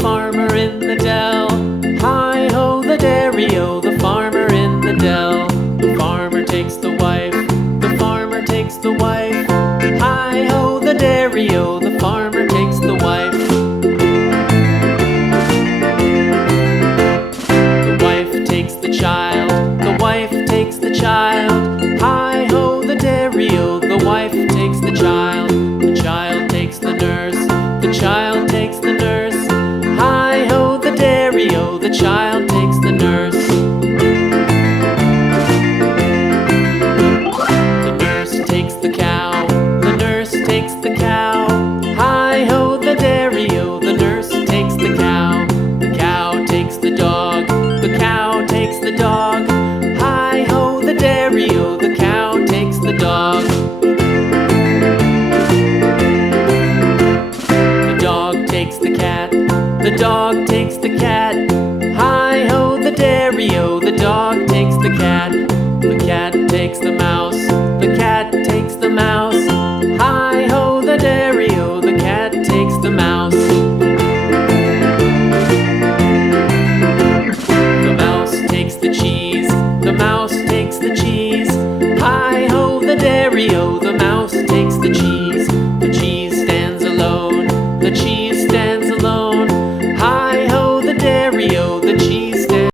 farmer in the dell. Hi-ho, the dairy-o, the farmer in the dell. The farmer takes the wife, the farmer takes the wife. Hi-ho, the dairy-o, the farmer takes the wife. The wife takes the child, the wife takes the child. Hi-ho, the dairy-o, the wife takes the child. The child takes the nurse, the child takes the nurse. Hi-ho, the dairy-o, the child takes the nurse. The nurse takes the cow, the nurse takes the cow. Hi-ho, the dairy-o, the nurse takes the cow. The cow takes the dog, the cow takes the dog. Hi-ho, the dairy-o, the cow takes the dog. The dog takes the cat, the dog takes the cat. Hi-ho, the dairy-o, the dog takes the cat. The cat takes the mouse, the cat takes the mouse. Hi-ho, the dairy-o, the cat takes the mouse. The mouse takes the cheese, the mouse takes the cheese. Hi-ho, the dairy-o, the mouse takes the cheese. The cheese stands alone, the cheese stands alone. Hi-ho, the dairy-o, the cheese